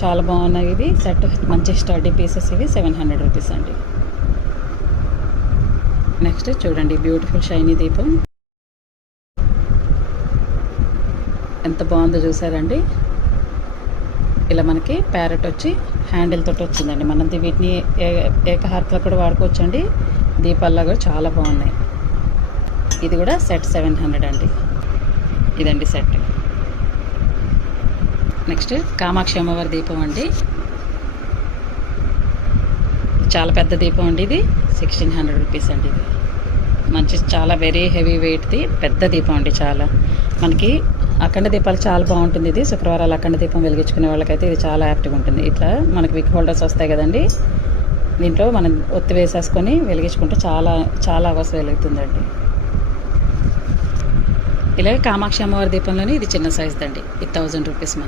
చాలా బాగున్నాయి. ఇది సెట్ మంచి స్టడీ పీసెస్. ఇవి 700 రూపీస్ అండి. నెక్స్ట్ చూడండి, బ్యూటిఫుల్ షైనీ దీపం ఎంత బాగుందో చూసారండి. ఇలా మనకి ప్యారెట్ వచ్చి హ్యాండిల్ తోటి వచ్చిందండి. మనం వీటిని ఏకహారతలో కూడా వాడుకోవచ్చండి. దీపాల్లో కూడా చాలా బాగున్నాయి. ఇది కూడా సెట్ 700 అండి. ఇదండి సెట్. నెక్స్ట్ కామాక్షి అమ్మవారి దీపం అండి. చాలా పెద్ద దీపం అండి. ఇది 1600 రూపీస్ అండి. ఇది మంచి చాలా వెరీ హెవీ వెయిట్ది పెద్ద దీపం అండి. చాలా మనకి అఖండ దీపాలు చాలా బాగుంటుంది. ఇది శుక్రవారాలు అఖండ దీపం వెలిగించుకునే వాళ్ళకైతే ఇది చాలా యాప్ట్గా ఉంటుంది. ఇట్లా మనకి విక్ హోల్డర్స్ వస్తాయి కదండి. దీంట్లో మనం ఒత్తి వేసేసుకొని వెలిగించుకుంటే చాలా చాలా అవర్స్ వెలుగుతుందండి. ఇలాగే కామాక్షి అమ్మవారి దీపంలోని ఇది చిన్న సైజ్ అండి. ఇది 1000 రూపీస్ మనకి.